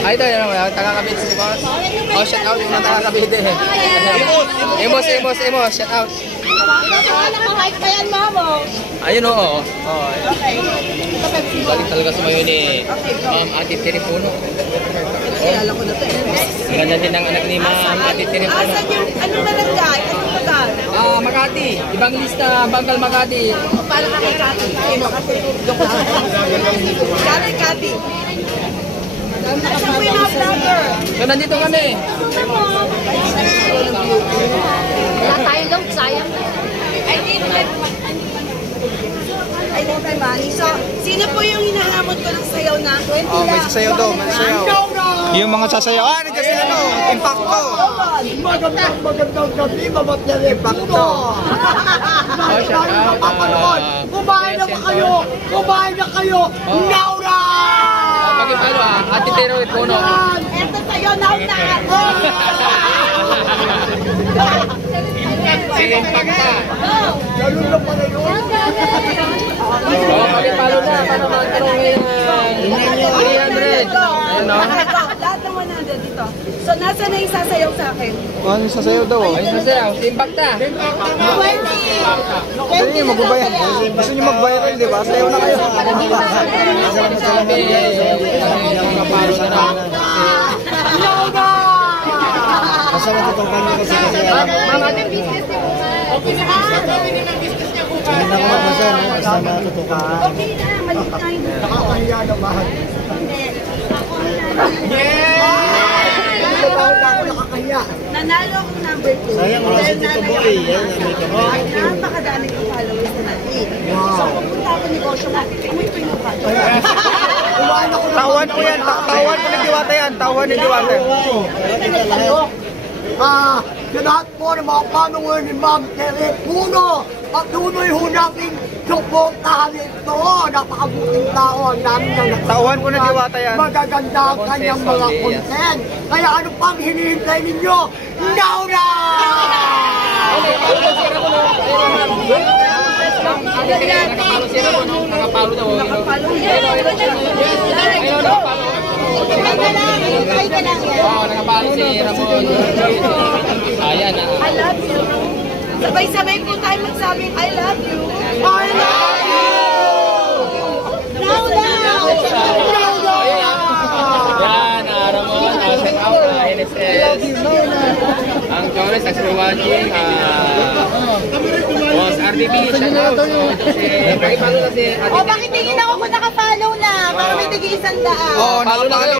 Ay, ito, yun, taga-Cavite si boss. Oh, shout out yung mga taga-Cavite. Emos, shout out. Nakahike pa yan, mamo. Ayun, oo. Okay. Balik talaga sumayo ni Ma'am Ate Tiripuno. Kilala ko na ito. Ang ganda din ng anak ni Ma'am Ate Tiripuno. Asan yung, anong nalagay? Anong lugar? Makati. Ibang lista, Bangkal Makati. Para ka kay Kati. Kati. Asan po yung mga vlogger? So, nandito kami. Wala tayo lang, sayang. Ay, no kay Manny. So, sino po yung hinahamon ko ng sayaw na? 20 lang. May sasayaw daw, may sasayaw. Yung mga sasayaw. Nandiyan si ano, Impacto. Magandang gabi, mamat na rin. Impacto. Kumain na ba kayo? Kumain na kayo! Naura! Pag-ipalo Ate Tiripuno. Eto sa'yo, Nauna! Si Impacta. Ganun na pala yun. Pag-ipalo na, para magkaroon ngayon. 300. Ayun, no? Lahat ng 100 dito. So, nasa na yung sasayaw sa akin? Ano yung sasayaw daw? Ano yung sasayaw? Si Impacta. 20! Gusto niyo magbabayad? Gusto niyo mag-viral, di ba? Sayaw na kayo. Sabi, nakapalo na lang. Basta matutupan niyo kasi Ma'am, ating business niyo po. Okay na. hindi na ko magbasa, no? Basta matutupan. Okay na, maliit na yun. Nakakahiya naman. Hindi. Hindi ba ako nakakahiya? Nanalo ako number 2. Sayang, wala si Tito Boy. Yan, may kamay. Napakadami kong followers na natin. So, pupunta ako negosyo natin. Amoy ko yung followers. Kumain ako ng Tawan ko yan. Tawan ko ng diwata yan. Tawan ng diwata. Sa lahat po ng mga follower ni Ma'am Tiripuno at tuloy ho natin suportahan ito. Napakabuting tao ang dami ng Tawan ko ng diwata yan. magaganda ang kanyang mga content. Kaya ano pang hinihintay ninyo? Nauna! Nakapalo daw. Nakapalo si Ramon. Ayan na. I love you. Sabay-sabay po tayo magsabing I love you. I love you! Yan, Ramon. Shout out NSS. Ang Chores, thanks for watching. Boss RDB, shout out. Pakipalo na si O, bakit tingin ako kung naka-follow na? Para may tigil 100. Oh, follow na kayo.